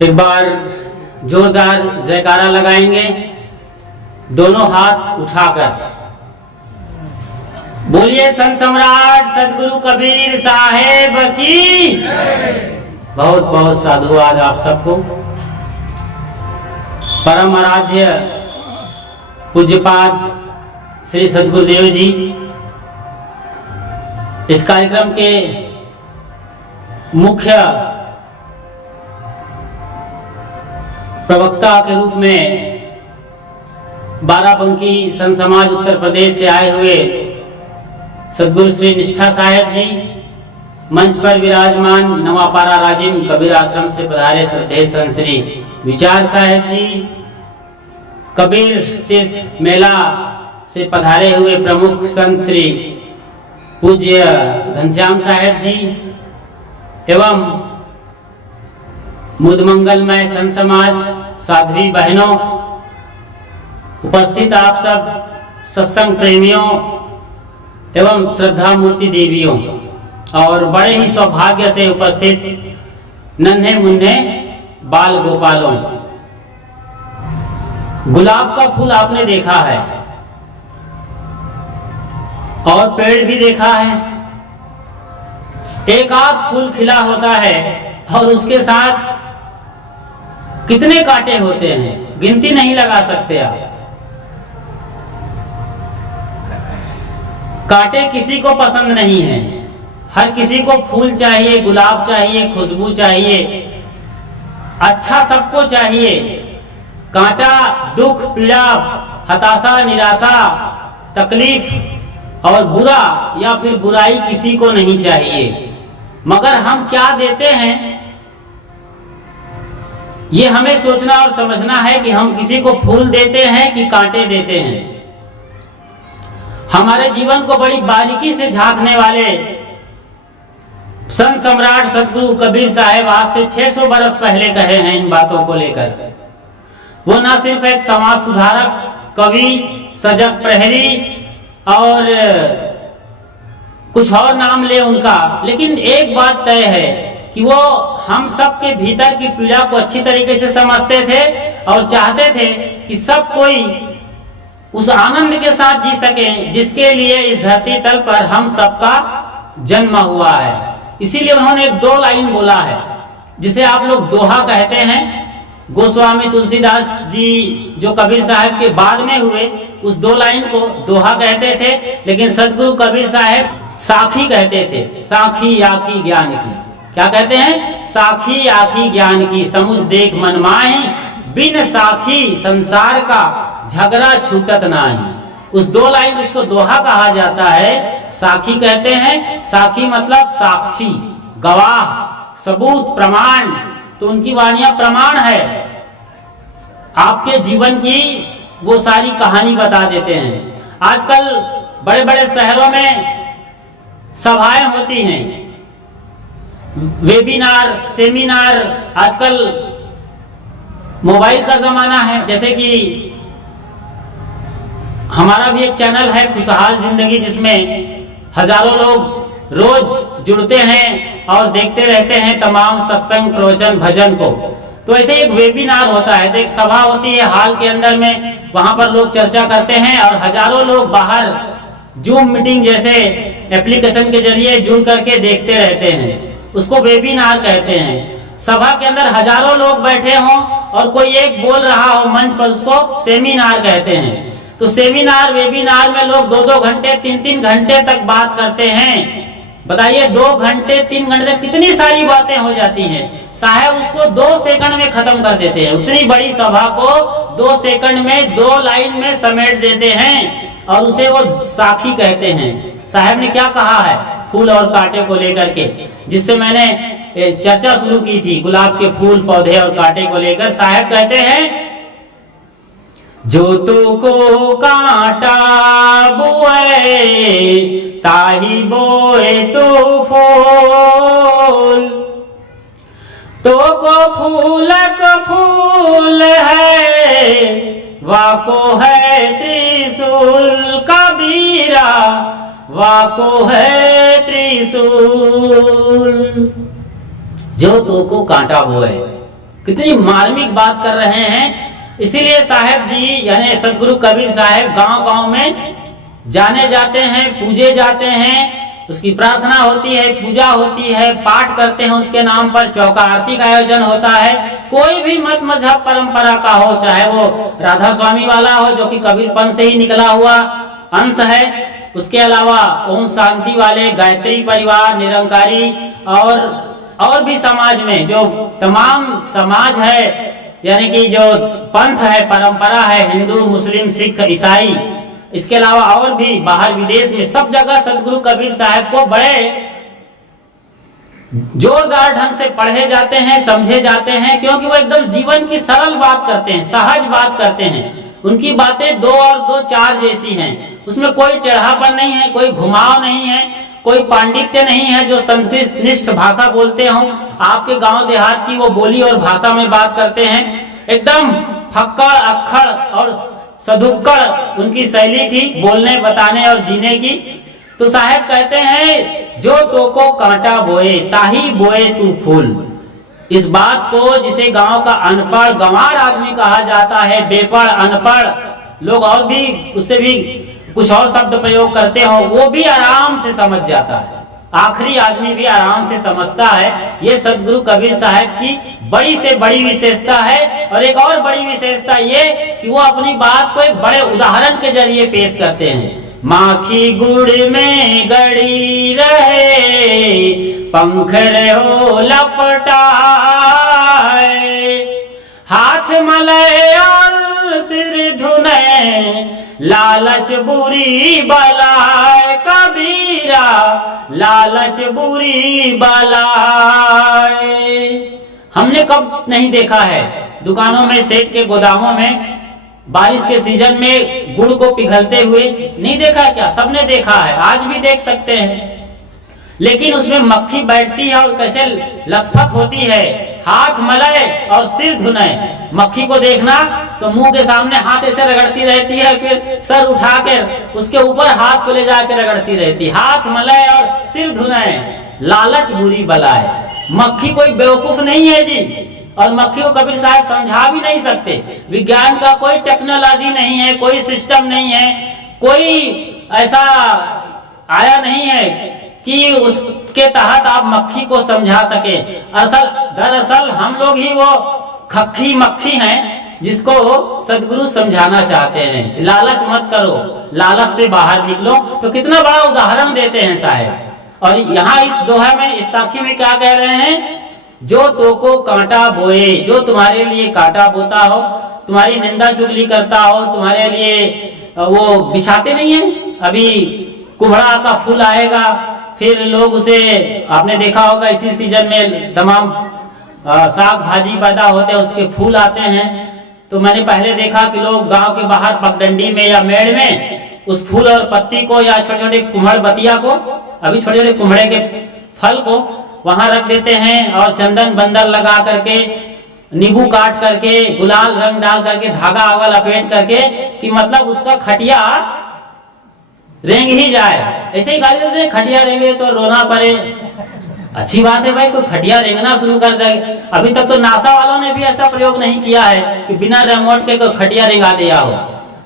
एक बार जोरदार जयकारा लगाएंगे, दोनों हाथ उठाकर। बोलिए संत सम्राट सदगुरु कबीर साहेब की। बहुत बहुत साधुवाद आप सबको। परम आराध्य पूज्यपाद श्री सदगुरुदेव जी इस कार्यक्रम के मुख्य प्रवक्ता के रूप में बाराबंकी संत समाज उत्तर प्रदेश से आए हुए सदगुरु श्री निष्ठा साहेब जी, मंच पर विराजमान नवापारा राजिम कबीर आश्रम से पधारे श्रद्धेय संत श्री विचार साहेब जी, कबीर तीर्थ मेला से पधारे हुए प्रमुख संत श्री पूज्य घनश्याम साहेब जी एवं मुदमंगलमय संत समाज साध्वी बहनों, उपस्थित आप सब सत्संग प्रेमियों एवं श्रद्धा मूर्ति देवियों और बड़े ही सौभाग्य से उपस्थित नन्हे मुन्ने बाल गोपालों। गुलाब का फूल आपने देखा है और पेड़ भी देखा है। एक आध फूल खिला होता है और उसके साथ कितने कांटे होते हैं, गिनती नहीं लगा सकते आप। कांटे किसी को पसंद नहीं है, हर किसी को फूल चाहिए, गुलाब चाहिए, खुशबू चाहिए, अच्छा सबको चाहिए। कांटा दुख, पीड़ा, हताशा, निराशा, तकलीफ और बुरा या फिर बुराई किसी को नहीं चाहिए। मगर हम क्या देते हैं ये हमें सोचना और समझना है कि हम किसी को फूल देते हैं कि कांटे देते हैं। हमारे जीवन को बड़ी बारीकी से झांकने वाले संत सम्राट सदगुरु कबीर साहेब आज से 600 बरस पहले कहे हैं इन बातों को लेकर। वो ना सिर्फ एक समाज सुधारक, कवि, सजग प्रहरी और कुछ और नाम ले उनका, लेकिन एक बात तय है कि वो हम सब के भीतर की पीड़ा को अच्छी तरीके से समझते थे और चाहते थे कि सब कोई उस आनंद के साथ जी सके जिसके लिए इस धरती तल पर हम सबका जन्म हुआ है। इसीलिए उन्होंने एक दो लाइन बोला है जिसे आप लोग दोहा कहते हैं। गोस्वामी तुलसीदास जी जो कबीर साहब के बाद में हुए, उस दो लाइन को दोहा कहते थे, लेकिन सदगुरु कबीर साहब साखी कहते थे। साखी आखी ज्ञान की, क्या कहते हैं? साखी आखी ज्ञान की, समुझ देख मन माही, बिन साखी संसार का झगड़ा छूटत नाही। उस दो लाइन उसको दोहा कहा जाता है। साखी कहते हैं, साखी मतलब साक्षी, गवाह, सबूत, प्रमाण। तो उनकी वाणियां प्रमाण है, आपके जीवन की वो सारी कहानी बता देते हैं। आजकल बड़े बड़े शहरों में सभाएं होती हैं, वेबिनार, सेमिनार। आजकल मोबाइल का जमाना है, जैसे कि हमारा भी एक चैनल है खुशहाल जिंदगी, जिसमें हजारों लोग रोज जुड़ते हैं और देखते रहते हैं तमाम सत्संग, प्रवचन, भजन को। तो ऐसे एक वेबिनार होता है, तो एक सभा होती है हाल के अंदर में, वहां पर लोग चर्चा करते हैं और हजारों लोग बाहर जूम मीटिंग जैसे एप्लीकेशन के जरिए जुड़ करके देखते रहते हैं। उसको वेबिनार कहते हैं। सभा के अंदर हजारों लोग बैठे हों और कोई एक बोल रहा हो मंच पर, उसको सेमिनार कहते हैं। तो सेमिनार, वेबिनार में लोग 2-2 घंटे, 3-3 घंटे तक बात करते हैं। बताइए 2 घंटे 3 घंटे कितनी सारी बातें हो जाती हैं। साहब उसको 2 सेकंड में खत्म कर देते हैं। उतनी बड़ी सभा को 2 सेकंड में 2 लाइन में समेट देते हैं और उसे वो साखी कहते हैं। साहब ने क्या कहा है फूल और कांटे को लेकर के, जिससे मैंने चर्चा शुरू की थी, गुलाब के फूल, पौधे और कांटे को लेकर। साहब कहते हैं, जो तो को कांटा बोए ताही बोए तो फूल, तो को फूल है वाको है त्रिशूल, कबीरा वाको है त्रिशूल। जो तो को कांटा बोए, कितनी मार्मिक बात कर रहे हैं। इसीलिए साहब जी यानी सदगुरु कबीर साहब गांव गांव में जाने जाते हैं, पूजे जाते हैं, उसकी प्रार्थना होती है, पूजा होती है, पाठ करते हैं उसके नाम पर, चौका आरती का आयोजन होता है। कोई भी मत मजहब परंपरा का हो, चाहे वो राधा स्वामी वाला हो जो कि कबीर पंथ से ही निकला हुआ अंश है, उसके अलावा ओम शांति वाले, गायत्री परिवार, निरंकारी और भी समाज में जो तमाम समाज है यानी कि जो पंथ है, परंपरा है, हिंदू, मुस्लिम, सिख, ईसाई, इसके अलावा और भी बाहर विदेश में सब जगह सदगुरु कबीर साहब को बड़े जोरदार ढंग से पढ़े जाते हैं, समझे जाते हैं, क्योंकि वो एकदम जीवन की सरल बात करते हैं, सहज बात करते हैं। उनकी बातें 2 और 2 4 जैसी हैं, उसमें कोई टेढ़ापन नहीं है, कोई घुमाव नहीं है, कोई पांडित्य नहीं है जो संस्कृत निष्ठ भाषा बोलते हो। आपके गांव देहात की वो बोली और भाषा में बात करते हैं, एकदम फक्कड़ अक्खड़ और सदुक्कड़ उनकी शैली थी बोलने, बताने और जीने की। तो साहब कहते हैं जो तो को कांटा बोए ताही बोए तू फूल। इस बात को जिसे गांव का अनपढ़ गंवार आदमी कहा जाता है, बेपढ़, अनपढ़ लोग और भी उससे भी कुछ और शब्द प्रयोग करते हो, वो भी आराम से समझ जाता है, आखिरी आदमी भी आराम से समझता है। ये सदगुरु कबीर साहब की बड़ी से बड़ी विशेषता है। और एक और बड़ी विशेषता ये कि वो अपनी बात को एक बड़े उदाहरण के जरिए पेश करते हैं। माखी गुड़ में गड़ी रहे, पंख रहो लपटाए, हाथ मले और सिर धुने, लालच बुरी बलाए कबीरा, लालच बुरी बलाए। हमने कब नहीं देखा है दुकानों में, सेठ के गोदामों में बारिश के सीजन में गुड़ को पिघलते हुए? नहीं देखा है क्या? सबने देखा है, आज भी देख सकते हैं। लेकिन उसमें मक्खी बैठती है और कैसे लथपथ होती है, हाथ मलाए और सिर धुनाए। मक्खी को देखना तो मुंह के सामने हाथ ऐसे रगड़ती रहती है, फिर सर उठाकर उसके ऊपर हाथ को ले जाकर रगड़ती रहती है, हाथ मलाए और सिर धुनाए, लालच बुरी बलाए। मक्खी कोई बेवकूफ नहीं है जी, और मक्खी को कबीर साहब समझा भी नहीं सकते। विज्ञान का कोई टेक्नोलॉजी नहीं है, कोई सिस्टम नहीं है, कोई ऐसा आया नहीं है कि उसके तहत आप मक्खी को समझा सके। दरअसल हम लोग ही वो खक्खी मक्खी हैं जिसको सदगुरु समझाना चाहते हैं। लालच मत करो, लालच से बाहर निकलो। तो कितना बड़ा उदाहरण देते हैं साहब। और यहाँ इस दोहा में, इस साखी में क्या कह रहे हैं? जो तो को कांटा बोए, जो तुम्हारे लिए कांटा बोता हो, तुम्हारी निंदा चुगली करता हो, तुम्हारे लिए वो बिछाते नहीं है। अभी कुम्हड़ा का फूल आएगा, फिर लोग उसे, आपने देखा होगा इसी सीजन में तमाम साग भाजी पैदा होते हैं, उसके फूल आते हैं। तो मैंने पहले देखा कि लोग गांव के बाहर पगडंडी में या मेड़ में उस फूल और पत्ती को या छोटे छोटे कुम्हड़ बतिया को, अभी छोटे छोटे कुम्हड़े के फल को वहां रख देते हैं और चंदन बंदर लगा करके, नींबू काट करके, गुलाल रंग डाल करके, धागा आगा लपेट करके, कि मतलब उसका खटिया रेंग ही जाए। ऐसे ही गाली देते हैं, खटिया रेंगे तो रोना पड़े। अच्छी बात है भाई, कोई खटिया रेंगना शुरू कर दे। अभी तक तो नासा वालों ने भी ऐसा प्रयोग नहीं किया है कि बिना रिमोट के कोई खटिया रेंगा दिया हो।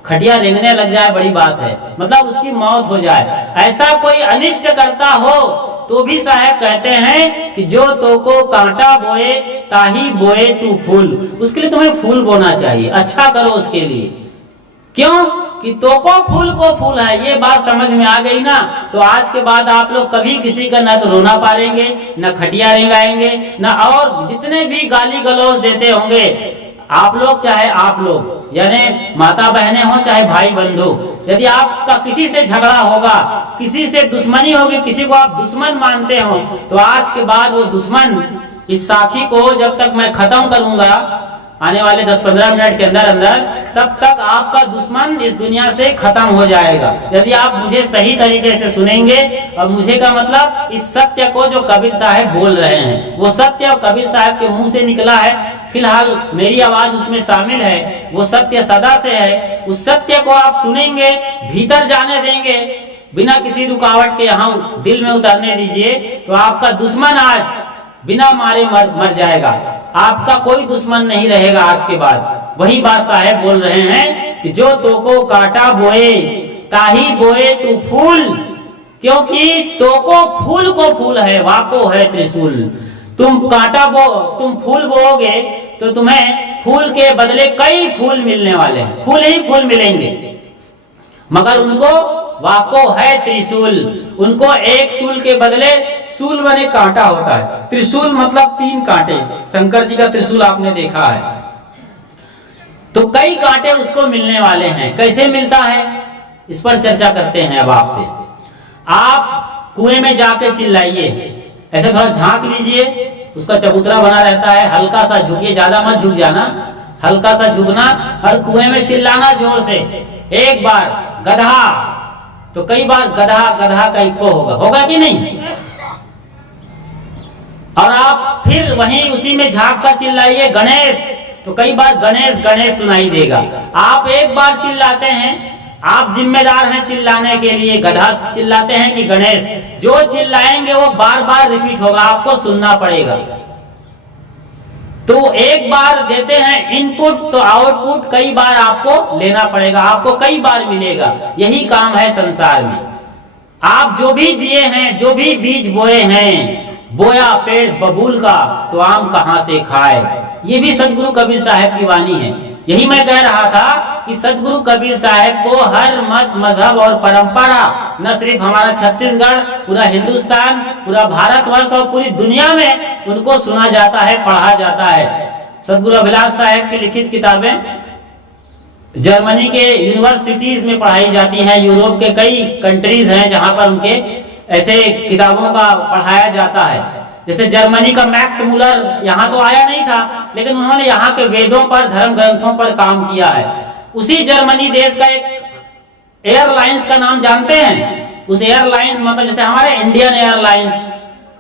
खटिया रेंगने लग जाए बड़ी बात है, मतलब उसकी मौत हो जाए। ऐसा कोई अनिष्ट करता हो तो भी साहब कहते हैं कि जो तो को कांटा बोए ताही बोए तू फूल। उसके लिए तुम्हें फूल बोना चाहिए, अच्छा करो उसके लिए। क्यों कि तो को फूल है, ये बात समझ में आ गई ना। तो आज के बाद आप लोग कभी किसी का ना तो रोना पारेंगे, ना खटिया रेंगाएंगे, ना और जितने भी गाली गलौज देते होंगे आप लोग, चाहे आप लोग यानी माता बहनें हो चाहे भाई बंधु, यदि आपका किसी से झगड़ा होगा, किसी से दुश्मनी होगी, किसी को आप दुश्मन मानते हो, तो आज के बाद वो दुश्मन, इस साखी को जब तक मैं खत्म करूंगा आने वाले 10-15 मिनट के अंदर अंदर, तब तक आपका दुश्मन इस दुनिया से खत्म हो जाएगा, यदि आप मुझे सही तरीके से सुनेंगे। और मुझे का मतलब इस सत्य को जो कबीर साहब बोल रहे हैं, वो सत्य कबीर साहब के मुंह से निकला है। फिलहाल मेरी आवाज उसमें शामिल है, वो सत्य सदा से है। उस सत्य को आप सुनेंगे, भीतर जाने देंगे, बिना किसी रुकावट के यहाँ दिल में उतरने दीजिए, तो आपका दुश्मन आज बिना मारे मर जाएगा। आपका कोई दुश्मन नहीं रहेगा आज के बाद। वही बात साहब बोल रहे हैं कि जो तोको काटा बोए ताही बोए तू फूल, क्योंकि तोको फूल को फूल है, वाको है त्रिशूल। तुम तुम फूल बोओगे तो तुम्हें फूल के बदले कई फूल मिलने वाले हैं, फूल ही फूल मिलेंगे, मगर उनको वाको है त्रिशूल। उनको एक शूल के बदले, शूल बने कांटा होता है, त्रिशूल मतलब 3 कांटे। शंकर जी का त्रिशूल आपने देखा है, तो कई कांटे उसको मिलने वाले हैं। कैसे मिलता है इस पर चर्चा करते हैं अब आपसे। आप कुएं में जाके चिल्लाइए, ऐसे थोड़ा झांक लीजिए, उसका चबूतरा बना रहता है, हल्का सा झुकिए, ज्यादा मत झुक जाना, हल्का सा झुकना और कुएं में चिल्लाना जोर से। एक बार गधा, तो कई बार गधा गधा का इको होगा कि नहीं? और आप फिर वहीं उसी में झांक कर चिल्लाइए गणेश, तो कई बार गणेश गणेश सुनाई देगा। आप एक बार चिल्लाते हैं, आप जिम्मेदार हैं चिल्लाने के लिए, गधा चिल्लाते हैं कि गणेश, जो चिल्लाएंगे वो बार बार रिपीट होगा, आपको सुनना पड़ेगा। तो एक बार देते हैं इनपुट तो आउटपुट कई बार आपको लेना पड़ेगा, आपको कई बार मिलेगा। यही काम है संसार में। आप जो भी दिए हैं, जो भी बीज बोए हैं, बोया पेड़ बबूल का तो आम कहां से खाए, ये भी सदगुरु कबीर साहब की वाणी है। यही मैं कह रहा था कि सदगुरु कबीर साहब को हर मत मजहब और परंपरा, न सिर्फ हमारा छत्तीसगढ़, पूरा हिंदुस्तान, पूरा भारतवर्ष और पूरी दुनिया में उनको सुना जाता है, पढ़ा जाता है। सदगुरु अभिलाष साहब की लिखित किताबें जर्मनी के यूनिवर्सिटीज में पढ़ाई जाती हैं, यूरोप के कई कंट्रीज हैं जहां पर उनके ऐसे किताबों का पढ़ाया जाता है। जैसे जर्मनी का मैक्स मूलर यहाँ तो आया नहीं था, लेकिन उन्होंने यहाँ के वेदों पर, धर्म ग्रंथों पर काम किया है। उसी जर्मनी देश का एक एयरलाइंस का नाम जानते हैं? उस एयरलाइंस मतलब जैसे हमारे इंडियन एयरलाइंस,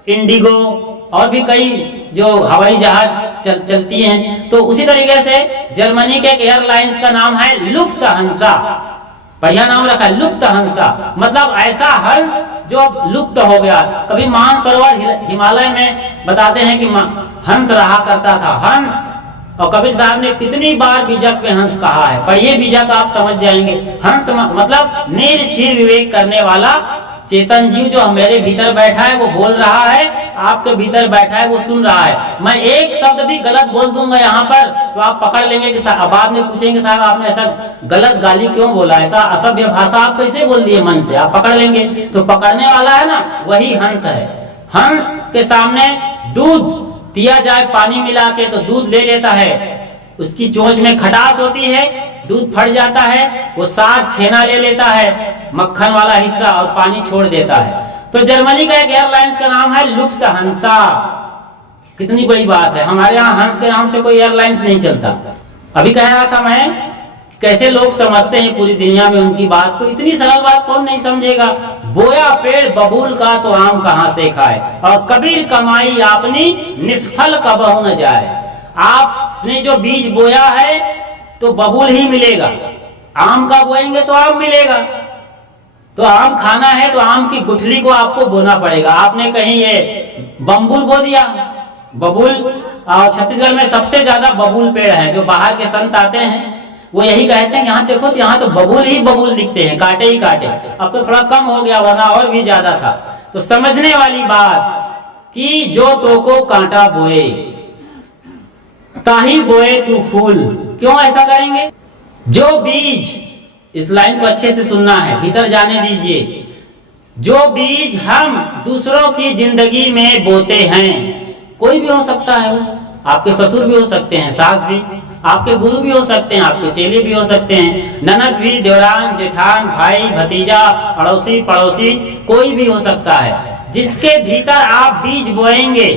इंडिगो और भी कई जो हवाई जहाज चलती हैं, तो उसी तरीके से जर्मनी के एक एयरलाइंस का नाम है लुफ्थहांसा। बढ़िया नाम रखा है, लुप्तहंसा, मतलब ऐसा हंस जो अब लुप्त हो गया। कभी मानसरोवर हिमालय में बताते हैं कि हंस रहा करता था, हंस। और कबीर साहब ने कितनी बार बीजक में हंस कहा है, पढ़िए बीजक आप समझ जाएंगे। हंस मतलब निर्छीर विवेक करने वाला चेतन जीव जो मेरे भीतर बैठा है वो बोल रहा है, आपके भीतर बैठा है वो सुन रहा है। मैं एक शब्द भी गलत बोल दूंगा यहाँ पर तो आप पकड़ लेंगे कि बाद में पूछेंगे साहब आपने ऐसा गलत गाली क्यों बोला, ऐसा असभ्य भाषा आप कैसे बोल दिए, मन से आप पकड़ लेंगे। तो पकड़ने वाला है ना, वही हंस है। हंस के सामने दूध दिया जाए पानी मिला के तो दूध ले लेता है, उसकी चोंच में खटास होती है, दूध फट जाता है, वो साथ छेना ले लेता है, मक्खन वाला हिस्सा, और पानी छोड़ देता है। तो जर्मनी का एक एयरलाइंस का नाम है लुफ्थहांसा। कितनी बड़ी बात है, हमारे यहाँ हंस के नाम से कोई एयरलाइंस नहीं चलता। अभी कह रहा था मैं, कैसे लोग समझते हैं पूरी दुनिया में उनकी बात को, इतनी सरल बात कौन नहीं समझेगा। बोया पेड़ बबूल का तो आम कहां से खाए, और कबीर कमाई आपनी निष्फल कबहू न जाए। आपने जो बीज बोया है तो बबूल ही मिलेगा, आम का बोएंगे तो आम मिलेगा। तो आम खाना है तो आम की गुठली को आपको बोना पड़ेगा। आपने कहीं ये बम्बूल बो दिया, बबूल, और छत्तीसगढ़ में सबसे ज्यादा बबूल पेड़ हैं। जो बाहर के संत आते हैं वो यही कहते हैं, यहाँ देखो तो यहाँ तो बबूल ही बबूल दिखते हैं, कांटे ही कांटे। अब तो थोड़ा कम हो गया, वरना और भी ज्यादा था। तो समझने वाली बात कि जो तो को कांटा बोए ताही बोए तू फूल। क्यों ऐसा करेंगे? जो बीज, इस लाइन को अच्छे से सुनना है, भीतर जाने दीजिए। जो बीज हम दूसरों की जिंदगी में बोते हैं, कोई भी हो सकता है, वो आपके ससुर भी हो सकते हैं, सास भी, आपके गुरु भी हो सकते हैं, आपके चेले भी हो सकते हैं, ननद भी, देवरान जेठान, भाई भतीजा, अड़ोसी पड़ोसी, कोई भी हो सकता है। जिसके भीतर आप बीज बोएंगे,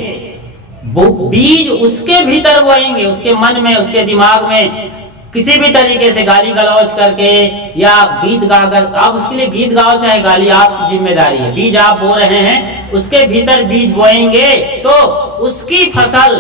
वो बीज उसके भीतर बोएंगे, उसके मन में, उसके दिमाग में, किसी भी तरीके से गाली गलौज करके या गीत गाकर, आप उसके लिए गीत गाओ चाहे गाली, आप जिम्मेदारी है। बीज आप बो रहे हैं, उसके भीतर बीज बोएंगे तो उसकी फसल,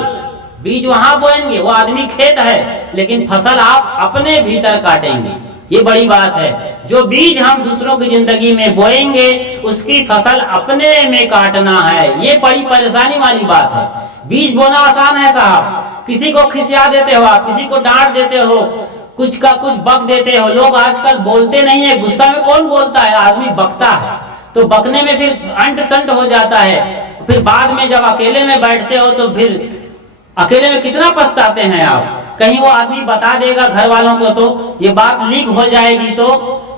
बीज वहां बोएंगे, वो आदमी खेत है, लेकिन फसल आप अपने भीतर काटेंगे। ये बड़ी बात है। जो बीज हम दूसरों की जिंदगी में बोएंगे उसकी फसल अपने में काटना है। ये बड़ी परेशानी वाली बात है। बीज बोना आसान है साहब, किसी को खिसिया देते हो आप, किसी को डांट देते हो, कुछ का कुछ बक देते हो। लोग आजकल बोलते नहीं है, गुस्सा में कौन बोलता है, आदमी बकता है, तो बकने में फिर अंट संट हो जाता है। फिर बाद में जब अकेले में बैठते हो तो फिर अकेले में कितना पछताते हैं आप। कहीं वो आदमी बता देगा घर वालों को तो ये बात लीक हो जाएगी तो,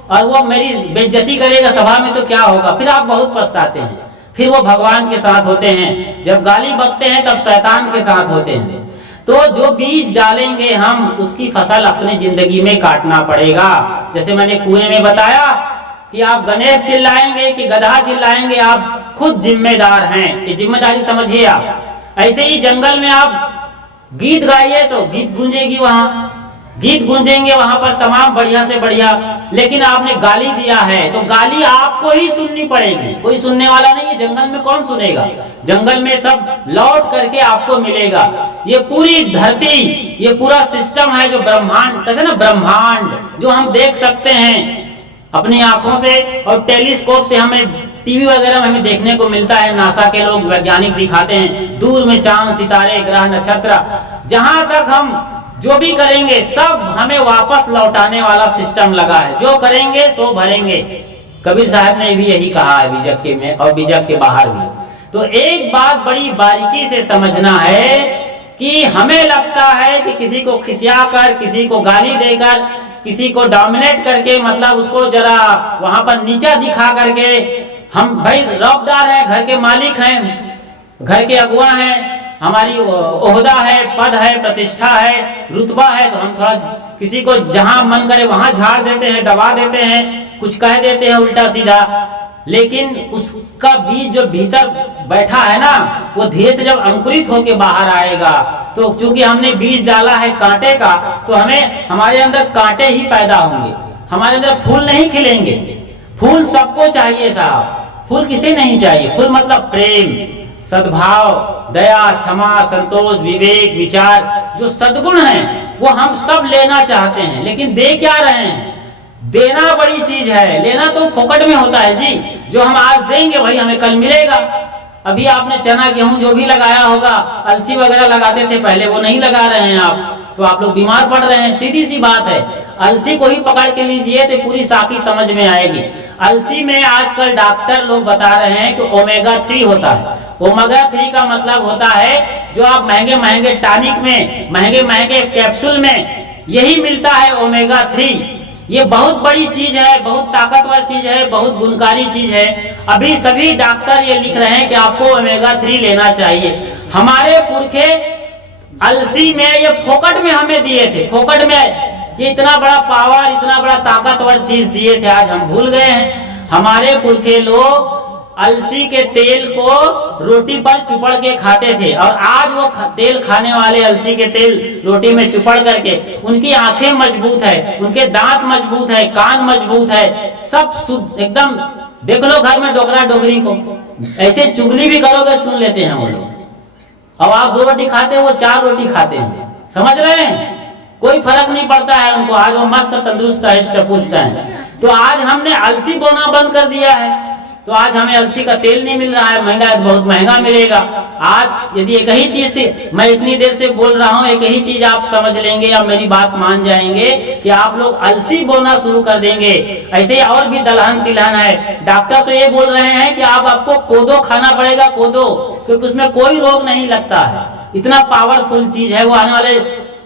और वो मेरी बेइज्जती करेगा सभा में तो क्या होगा, फिर आप बहुत पछताते हैं। फिर वो भगवान के साथ होते हैं, जब गाली बकते हैं तब शैतान के साथ होते हैं। तो जो बीज डालेंगे हम, उसकी फसल अपने जिंदगी में काटना पड़ेगा। जैसे मैंने कुएं में बताया कि आप गणेश चिल्लाएंगे कि गधा चिल्लाएंगे, आप खुद जिम्मेदार हैं, ये जिम्मेदारी समझिए आप। ऐसे ही जंगल में आप गीत गाइए तो गीत गूंजेगी, वहां गीत गूंजेंगे वहां पर तमाम बढ़िया से बढ़िया। लेकिन आपने गाली दिया है तो गाली आपको ही सुननी पड़ेगी, कोई सुनने वाला नहीं है। जंगल में कौन सुनेगा, जंगल में सब लौट करके आपको मिलेगा। ये पूरी धरती, ये पूरा सिस्टम है जो ब्रह्मांड कहते हैं ना, ब्रह्मांड जो हम देख सकते हैं अपनी आंखों से, और टेलीस्कोप से हमें टीवी वगैरह में हमें देखने को मिलता है। नासा के लोग वैज्ञानिक दिखाते हैं दूर में चांद सितारे ग्रह नक्षत्र। जहां तक हम जो भी करेंगे सब हमें वापस लौटाने वाला सिस्टम लगा है, जो करेंगे सो भरेंगे। कबीर साहब ने भी यही कहा है बीजक के में और बीजक के बाहर भी। तो एक बात बड़ी बारीकी से समझना है कि हमें लगता है कि किसी को खिसिया कर, किसी को गाली देकर, किसी को डोमिनेट करके, मतलब उसको जरा वहां पर नीचा दिखा करके, हम भाई रौबदार हैं, घर के मालिक हैं, घर के अगुआ हैं, हमारी ओहदा है, पद है, प्रतिष्ठा है, रुतबा है, तो हम थोड़ा किसी को जहां मन करे वहां झाड़ देते हैं, दबा देते हैं, कुछ कह देते हैं उल्टा सीधा। लेकिन उसका बीज जो भीतर बैठा है ना, वो धीरे से जब अंकुरित होके बाहर आएगा, तो चूंकि हमने बीज डाला है कांटे का, तो हमें हमारे अंदर कांटे ही पैदा होंगे, हमारे अंदर फूल नहीं खिलेंगे। फूल सबको चाहिए साहब, फूल किसे नहीं चाहिए। फूल मतलब प्रेम, सद्भाव, दया, क्षमा, संतोष, विवेक, विचार, जो सद्गुण हैं वो हम सब लेना चाहते हैं। लेकिन दे क्या रहे हैं, देना बड़ी चीज है, लेना तो फोकट में होता है जी। जो हम आज देंगे वही हमें कल मिलेगा। अभी आपने चना गेहूं जो भी लगाया होगा, अलसी वगैरह लगाते थे पहले, वो नहीं लगा रहे हैं आप, तो आप लोग बीमार पड़ रहे हैं। सीधी सी बात है, अलसी को ही पकड़ के लीजिए तो पूरी साखी समझ में आएगी। अलसी में आजकल डॉक्टर लोग बता रहे हैं कि ओमेगा 3 होता है। ओमेगा 3 का मतलब होता है जो आप महंगे महंगे टॉनिक में, महंगे महंगे कैप्सूल में यही मिलता है, ओमेगा 3। ये बहुत बड़ी चीज है, बहुत ताकतवर चीज है, बहुत गुणकारी चीज है। अभी सभी डॉक्टर ये लिख रहे हैं कि आपको ओमेगा 3 लेना चाहिए। हमारे पुरखे अलसी में ये फोकट में हमें दिए थे, फोकट में ये इतना बड़ा पावर, इतना बड़ा ताकतवर चीज दिए थे, आज हम भूल गए हैं। हमारे पुरखे लोग अलसी के तेल को रोटी पर चुपड़ के खाते थे, और आज वो तेल खाने वाले अलसी के तेल रोटी में चुपड़ करके, उनकी आंखें मजबूत है, उनके दांत मजबूत है, कान मजबूत है, सब एकदम। देख लो घर में डोकरा डोगरी को, ऐसे चुगली भी करोगे सुन लेते हैं वो लोग। अब आप 2 रोटी खाते हैं, वो 4 रोटी खाते हैं, समझ रहे हैं, कोई फर्क नहीं पड़ता है उनको। आज वो मस्त तंदुरुस्त है, पुष्ट है। तो आज हमने अलसी बोना बंद कर दिया है, तो आज हमें अलसी का तेल नहीं मिल रहा है, महंगा है, बहुत महंगा मिलेगा। आज यदि एक ही चीज से मैं इतनी देर से बोल रहा हूँ, एक ही चीज आप समझ लेंगे या मेरी बात मान जाएंगे कि आप लोग अलसी बोना शुरू कर देंगे। ऐसे ही और भी दलहन तिलहन है। डॉक्टर तो ये बोल रहे हैं कि आपको कोदो खाना पड़ेगा, कोदो, क्योंकि उसमें कोई रोग नहीं लगता है, इतना पावरफुल चीज है वो। आने वाले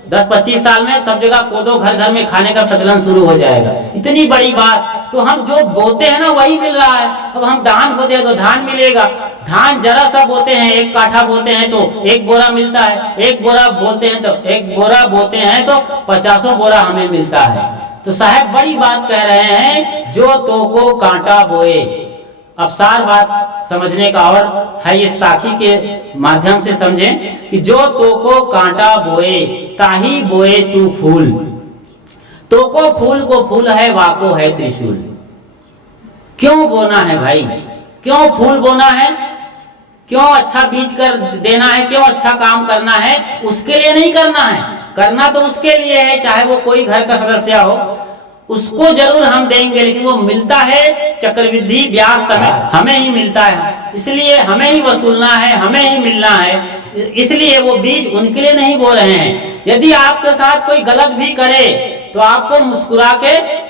10-25 साल में सब जगह कोदो घर घर में खाने का प्रचलन शुरू हो जाएगा। इतनी बड़ी बात। तो हम जो बोते हैं ना वही मिल रहा है। अब हम धान बोते हैं तो धान मिलेगा। धान जरा सा बोते हैं, 1 काठा बोते हैं तो 1 बोरा मिलता है, 1 बोरा बोलते हैं तो 1 बोरा बोते हैं तो 50 बोरा हमें मिलता है। तो साहब बड़ी बात कह रहे हैं, जो तो को कांटा बोए। अब सार बात समझने का और है, ये साखी के माध्यम से समझें कि जो तो को कांटा बोए ताही बोए तू फूल। तो को फूल को फूल है, वाको है त्रिशूल। क्यों बोना है भाई, क्यों फूल बोना है, क्यों अच्छा बीज कर देना है, क्यों अच्छा काम करना है? उसके लिए नहीं करना है, करना तो उसके लिए है, चाहे वो कोई घर का सदस्य हो, उसको जरूर हम देंगे, लेकिन वो मिलता है चक्रवृद्धि ब्याज समेत, हमें ही मिलता है, इसलिए हमें ही वसूलना है, हमें ही मिलना है। इसलिए वो बीज उनके लिए नहीं बो रहे हैं। यदि आपके साथ कोई गलत भी करे तो आपको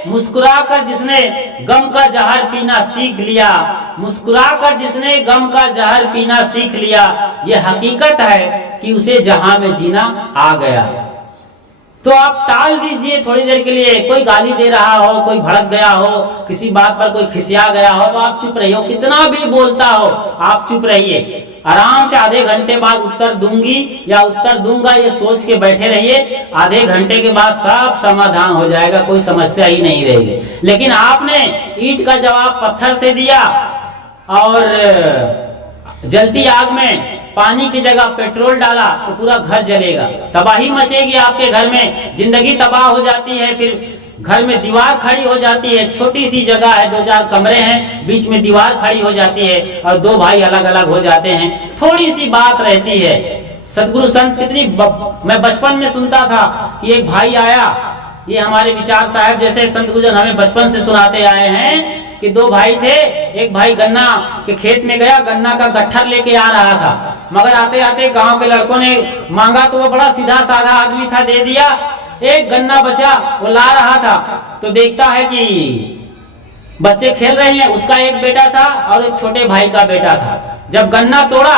मुस्कुरा कर जिसने गम का जहर पीना सीख लिया, मुस्कुरा कर जिसने गम का जहर पीना सीख लिया, ये हकीकत है कि उसे जहां में जीना आ गया। तो आप टाल दीजिए थोड़ी देर के लिए। कोई गाली दे रहा हो, कोई भड़क गया हो, किसी बात पर कोई खिसिया गया हो, तो आप चुप रहिए। कितना भी बोलता हो आप चुप रहिए। आराम से आधे घंटे बाद उत्तर दूंगी या उत्तर दूंगा ये सोच के बैठे रहिए। आधे घंटे के बाद सब समाधान हो जाएगा, कोई समस्या ही नहीं रहेगी। लेकिन आपने ईंट का जवाब पत्थर से दिया और जलती आग में पानी की जगह पेट्रोल डाला तो पूरा घर जलेगा, तबाही मचेगी आपके घर में, जिंदगी तबाह हो जाती है। फिर घर में दीवार खड़ी हो जाती है, छोटी सी जगह है, 2-4 कमरे हैं, बीच में दीवार खड़ी हो जाती है और 2 भाई अलग अलग हो जाते हैं। थोड़ी सी बात रहती है। सतगुरु संत मैं बचपन में सुनता था कि एक भाई आया, ये हमारे विचार साहब जैसे संत गुरुजन हमें बचपन से सुनाते आए हैं कि 2 भाई थे। एक भाई गन्ना के खेत में गया, गन्ना का गट्ठर लेके आ रहा था, मगर आते आते गांव के लड़कों ने मांगा तो वो बड़ा सीधा साधा आदमी था, दे दिया। एक गन्ना बचा, वो ला रहा था तो देखता है कि बच्चे खेल रहे हैं। उसका एक बेटा था और एक छोटे भाई का बेटा था। जब गन्ना तोड़ा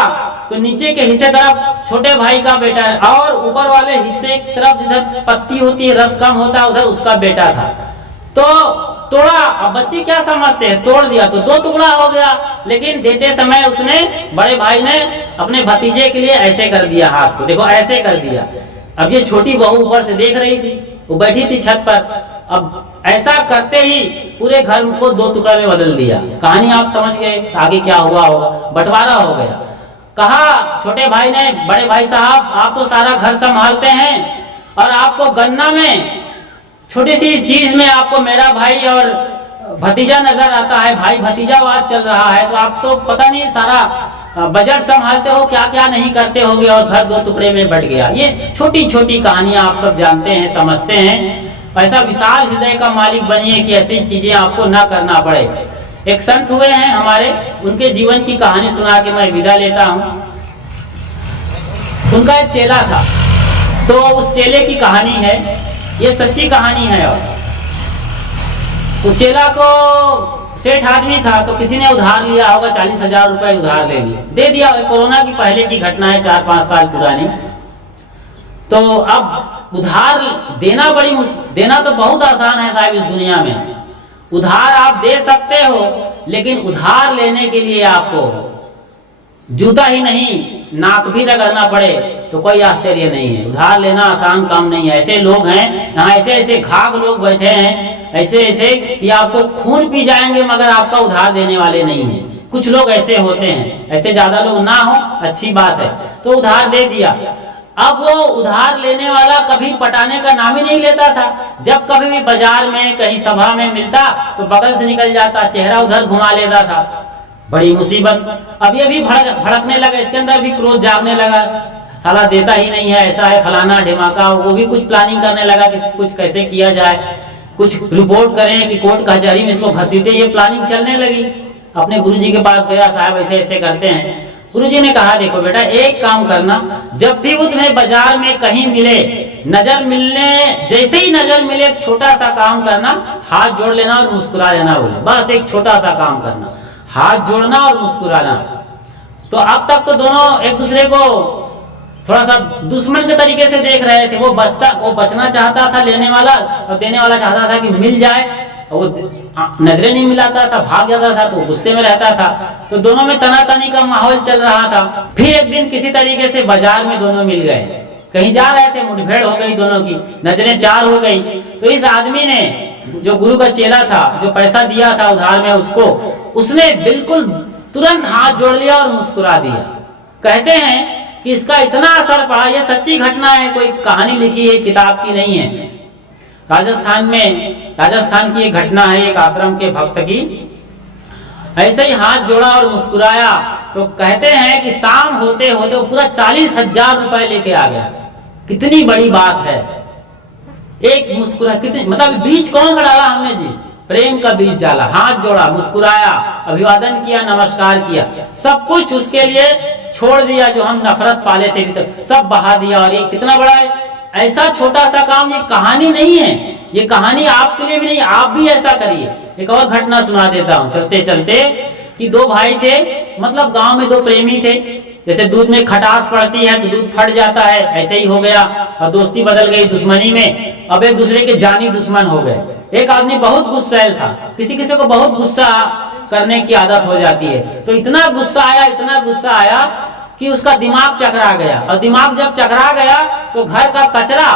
तो नीचे के हिस्से तरफ छोटे भाई का बेटा है और ऊपर वाले हिस्से की तरफ जिधर पत्ती होती है, रस कम होता है, उधर उसका बेटा था। तो तोड़ा, अब बच्चे क्या समझते हैं, तोड़ दिया तो 2 टुकड़ा हो गया। लेकिन देते समय उसने, बड़े भाई ने अपने भतीजे के लिए ऐसे कर दिया, हाथ को देखो ऐसे कर दिया। अब ये छोटी बहू ऊपर से देख रही थी, वो बैठी थी छत पर। अब ऐसा करते ही पूरे घर को 2 टुकड़ा में बदल दिया। कहानी आप समझ गए, आगे क्या हुआ होगा, बंटवारा हो गया। कहा छोटे भाई ने, बड़े भाई साहब आप तो सारा घर संभालते हैं और आपको गन्ना में छोटी सी चीज में आपको मेरा भाई और भतीजा नजर आता है, भाई भतीजावाद चल रहा है, तो आप तो पता नहीं सारा बजट संभालते हो, क्या क्या नहीं करते होगे और घर 2 टुकड़े में बट गया। ये छोटी छोटी कहानियां आप सब जानते हैं, समझते हैं। ऐसा विशाल हृदय का मालिक बनिए कि ऐसी चीजें आपको ना करना पड़े। एक संत हुए हैं हमारे, उनके जीवन की कहानी सुना के मैं विदा लेता हूँ। उनका एक चेला था, तो उस चेले की कहानी है, ये सच्ची कहानी है। और तो चेला को सेठ आदमी था, तो किसी ने उधार लिया होगा, 40,000 रुपए उधार ले लिए, दे दिया। कोरोना की पहले की घटना है, 4-5 साल पुरानी। तो अब उधार देना तो बहुत आसान है साहब इस दुनिया में। उधार आप दे सकते हो, लेकिन उधार लेने के लिए आपको जूता ही नहीं नाक भी रगड़ना पड़े तो कोई आश्चर्य नहीं है। उधार लेना आसान काम नहीं है। ऐसे लोग हैं यहाँ, ऐसे ऐसे घाघ लोग बैठे हैं, ऐसे ऐसे कि आपको खून पी जाएंगे मगर आपका उधार देने वाले नहीं है। कुछ लोग ऐसे होते हैं, ऐसे ज्यादा लोग ना हो, अच्छी बात है। तो उधार दे दिया। अब वो उधार लेने वाला कभी पटाने का नाम ही नहीं लेता था। जब कभी भी बाजार में कहीं सभा में मिलता तो बगल से निकल जाता, चेहरा उधर घुमा लेता था। बड़ी मुसीबत। अब ये भी भड़कने लगा, इसके अंदर भी क्रोध जागने लगा, साला देता ही नहीं है, ऐसा है फलाना ढिमाका। वो भी कुछ प्लानिंग करने लगा कि कुछ कैसे किया जाए, कुछ रिपोर्ट करें कि कोर्ट कचहरी में इसको घसीटे, ये प्लानिंग चलने लगी। अपने गुरुजी के पास गया, साहब ऐसे ऐसे करते हैं। गुरुजी ने कहा देखो बेटा, एक काम करना, जब भी वो तुम्हें बाजार में कहीं मिले, नजर मिलने जैसे ही नजर मिले एक छोटा सा काम करना, हाथ जोड़ लेना और मुस्कुरा लेना। बोले बस एक छोटा सा काम करना, हाथ जोड़ना और मुस्कुराना। तो अब तक तो दोनों एक दूसरे को थोड़ा सा दुश्मन के तरीके से देख रहे थे। वो बचना चाहता था लेने वाला, और देने वाला चाहता था कि मिल जाए। वो नजरें नहीं मिलाता था, भाग जाता था, तो गुस्से में रहता था। तो दोनों में तनातनी का माहौल चल रहा था। फिर एक दिन किसी तरीके से बाजार में दोनों मिल गए, कहीं जा रहे थे, मुठभेड़ हो गई, दोनों की नजरें चार हो गई। तो इस आदमी ने, जो गुरु का चेला था, जो पैसा दिया था उधार में उसको, उसने बिल्कुल तुरंत हाथ जोड़ लिया और मुस्कुरा दिया। कहते हैं कि इसका इतना असर पड़ा, यह सच्ची घटना है, कोई कहानी लिखी है, किताब की नहीं है। राजस्थान की एक घटना है, एक आश्रम के भक्त की। ऐसे ही हाथ जोड़ा और मुस्कुराया, तो कहते हैं कि शाम होते होते वो पूरा 40,000 रुपए लेके आ गया। कितनी बड़ी बात है। एक मुस्कुरा, कितने मतलब बीज कौन सा डाला हमने जी? प्रेम का बीज डाला, हाथ जोड़ा, मुस्कुराया, अभिवादन किया, नमस्कार किया, सब कुछ उसके लिए छोड़ दिया। जो हम नफरत पाले थे अभी तक सब बहा दिया। और ये कितना बड़ा है, ऐसा छोटा सा काम, ये कहानी नहीं है, ये कहानी आपके लिए भी नहीं, आप भी ऐसा करिए। एक और घटना सुना देता हूँ चलते चलते, कि दो भाई थे, मतलब गांव में दो प्रेमी थे। जैसे दूध में खटास पड़ती है तो दूध फट जाता है, ऐसे ही हो गया, और दोस्ती बदल गई दुश्मनी में। अब एक दूसरे के जानी दुश्मन हो गए। एक आदमी बहुत गुस्सैल था, किसी किसी को बहुत गुस्सा करने की आदत हो जाती है, तो इतना गुस्सा आया, इतना गुस्सा आया कि उसका दिमाग चकरा गया। और दिमाग जब चकरा गया तो घर का कचरा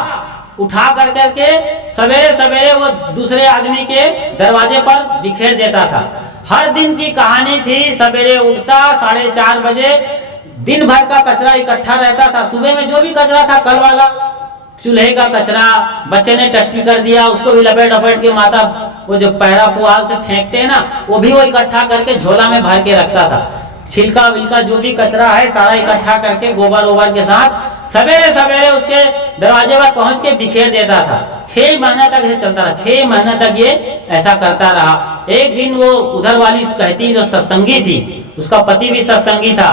उठा कर करके सवेरे सवेरे वो दूसरे आदमी के दरवाजे पर बिखेर देता था। हर दिन की कहानी थी, सवेरे उठता 4:30 बजे, दिन भर का कचरा इकट्ठा रहता था। सुबह में जो भी कचरा था, कल वाला चूल्हे का कचरा, बच्चे ने टट्टी कर दिया, उसको भी लपेट लपेट के माता वो जो पैरा पुआल से फेंकते हैं ना, वो भी वो इकट्ठा करके झोला में भर के रखता था। छिलका विलका जो भी कचरा है सारा इकट्ठा करके गोबर ओबर के साथ सवेरे सवेरे उसके दरवाजे पर पहुंच के बिखेर देता था। 6 महीने तक ऐसे चलता रहा, 6 महीने तक ये ऐसा करता रहा। एक दिन वो उधर वाली कहती जो सत्संगी थी, उसका पति भी सत्संगी था,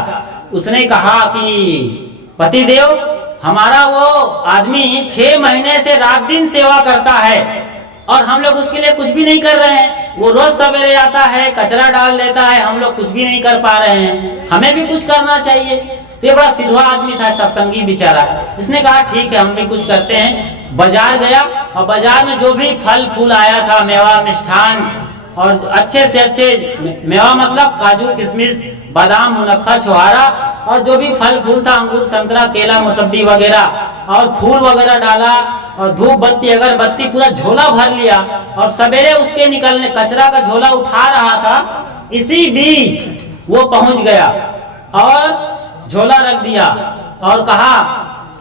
उसने कहा कि पति देव, हमारा वो आदमी 6 महीने से रात दिन सेवा करता है और हम लोग उसके लिए कुछ भी नहीं कर रहे हैं। वो रोज सवेरे आता है, कचरा डाल देता है, हम लोग कुछ भी नहीं कर पा रहे हैं, हमें भी कुछ करना चाहिए। तो ये बड़ा सिधवा आदमी था, सत्संगी बेचारा। इसने कहा ठीक है, हम भी कुछ करते हैं। बाजार गया और बाजार में जो भी फल फूल आया था, मेवा मिष्ठान और अच्छे से अच्छे मेवा मतलब काजू किशमिश बादाम मुनक्खा छुहारा और जो भी फल फूल था, अंगूर संतरा केला मौसम्बी वगैरह और फूल वगैरह डाला और धूप बत्ती अगरबत्ती पूरा झोला भर लिया। और सवेरे उसके निकलने कचरा का झोला उठा रहा था, इसी बीच वो पहुंच गया और झोला रख दिया और कहा,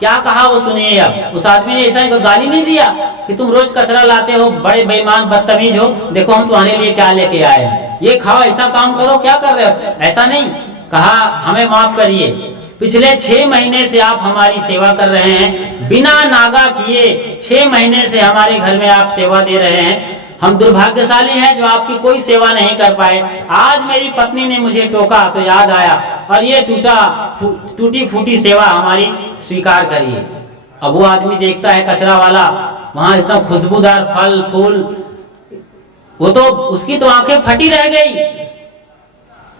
क्या कहा वो सुनिए। अब उस आदमी ने ऐसा गाली नहीं दिया कि तुम रोज कचरा लाते हो, बड़े बेईमान बदतमीज हो, देखो हम तुम्हारे लिए क्या लेके आए हैं, ये खाओ, ऐसा काम करो, क्या कर रहे हो, ऐसा नहीं कहा। हमें माफ करिए, पिछले 6 महीने से आप हमारी सेवा कर रहे हैं, बिना नागा किए 6 महीने से हमारे घर में आप सेवा दे रहे हैं। हम दुर्भाग्यशाली हैं जो आपकी कोई सेवा नहीं कर पाए। आज मेरी पत्नी ने मुझे टोका तो याद आया और ये टूटी फूटी सेवा हमारी स्वीकार करिए। अब वो आदमी देखता है कचरा वाला, वहां इतना खुशबूदार फल फूल, वो तो उसकी तो आंखें फटी रह गई,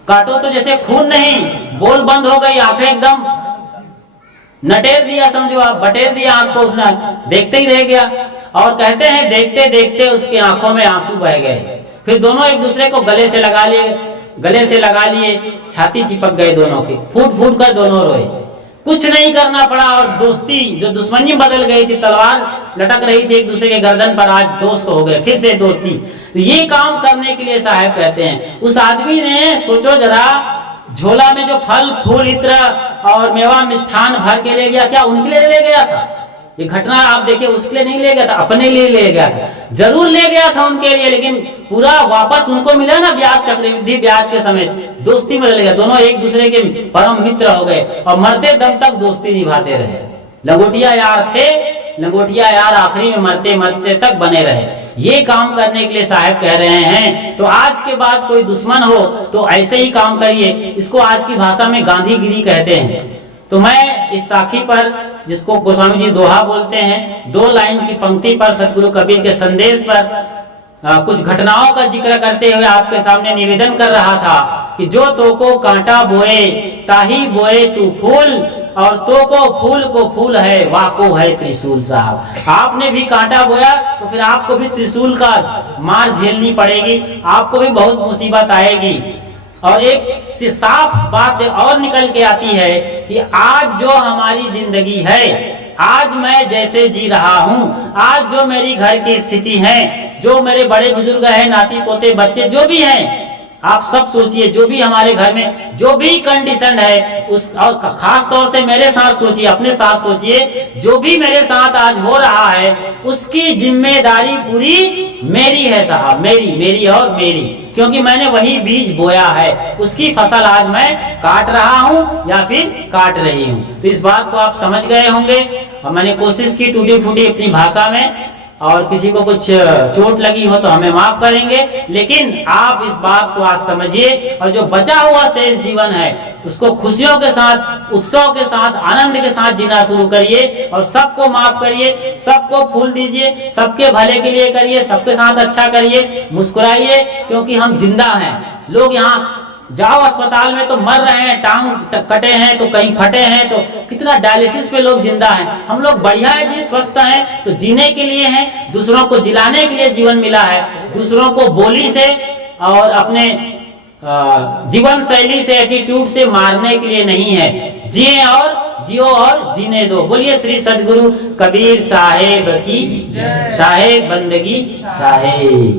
काटो तो जैसे खून नहीं, बोल बंद हो गई, आंखें एकदम नटेर दिया, समझो आप, बटेर दिया आंख को उसने, देखते ही रह गया। और कहते हैं देखते देखते उसकी आंखों में आंसू बह गए। फिर दोनों एक दूसरे को गले से लगा लिए, छाती चिपक गए दोनों की, फूट फूट कर दोनों रोए। कुछ नहीं करना पड़ा और दोस्ती जो दुश्मनी बदल गई थी, तलवार लटक रही थी एक दूसरे के गर्दन पर, आज दोस्त हो गए, फिर से दोस्ती। तो ये काम करने के लिए साहब कहते हैं, उस आदमी ने सोचो जरा, झोला में जो फल फूल इत्र और मेवा मिष्ठान भर के ले गया, क्या उनके लिए ले गया था? ये घटना आप देखिए, उसके लिए नहीं ले गया था, अपने लिए ले गया था। जरूर ले गया था उनके लिए, लेकिन पूरा वापस उनको मिला ना ब्याज, चक्रवृद्धि ब्याज के समेत। दोस्ती बदल गया, दोनों एक दूसरे के परम मित्र हो गए और मरते दम तक दोस्ती निभाते रहे। लंगोटिया यार थे, लंगोटिया यार आखिरी में मरते मरते तक बने रहे। ये काम करने के लिए साहब कह रहे हैं। तो आज के बाद कोई दुश्मन हो तो ऐसे ही काम करिए। इसको आज की भाषा में गांधीगिरी कहते हैं। तो मैं इस साखी पर, जिसको गोस्वामी जी दोहा बोलते हैं, 2 लाइन की पंक्ति पर सतगुरु कबीर के संदेश पर कुछ घटनाओं का जिक्र करते हुए आपके सामने निवेदन कर रहा था कि जो तो को कांटा बोए ताही बोए तू फूल, और तो को फूल है वाको है त्रिशूल। साहब आपने भी कांटा बोया तो फिर आपको भी त्रिशूल का मार झेलनी पड़ेगी, आपको भी बहुत मुसीबत आएगी। और एक साफ बात और निकल के आती है कि आज जो हमारी जिंदगी है, आज मैं जैसे जी रहा हूँ, आज जो मेरी घर की स्थिति है, जो मेरे बड़े बुजुर्ग हैं, नाती पोते बच्चे जो भी हैं, आप सब सोचिए, जो भी हमारे घर में जो भी कंडीशन है, उस खास तौर से मेरे साथ सोचिए, अपने साथ सोचिए, जो भी मेरे साथ आज हो रहा है उसकी जिम्मेदारी पूरी मेरी है साहब, मेरी और मेरी, क्योंकि मैंने वही बीज बोया है, उसकी फसल आज मैं काट रहा हूँ या फिर काट रही हूँ। तो इस बात को आप समझ गए होंगे और मैंने कोशिश की टूटी फूटी अपनी भाषा में और किसी को कुछ चोट लगी हो तो हमें माफ करेंगे, लेकिन आप इस बात को आज समझिए और जो बचा हुआ शेष जीवन है उसको खुशियों के साथ, उत्सव के साथ, आनंद के साथ जीना शुरू करिए और सबको माफ करिए, सबको फूल दीजिए, सबके भले के लिए करिए, सबके साथ अच्छा करिए, मुस्कुराइए, क्योंकि हम जिंदा हैं। लोग यहाँ जाओ अस्पताल में तो मर रहे हैं, टांग कटे हैं तो कहीं फटे हैं, तो कितना डायलिसिस पे लोग जिंदा हैं। हम लोग बढ़िया है जी, स्वस्थ हैं तो जीने के लिए हैं, दूसरों को जिलाने के लिए जीवन मिला है, दूसरों को बोली से और अपने जीवन शैली से, एटीट्यूड से मारने के लिए नहीं है। जियो और जीने दो। बोलिए श्री सदगुरु कबीर साहेब की, साहेब बंदगी साहेब।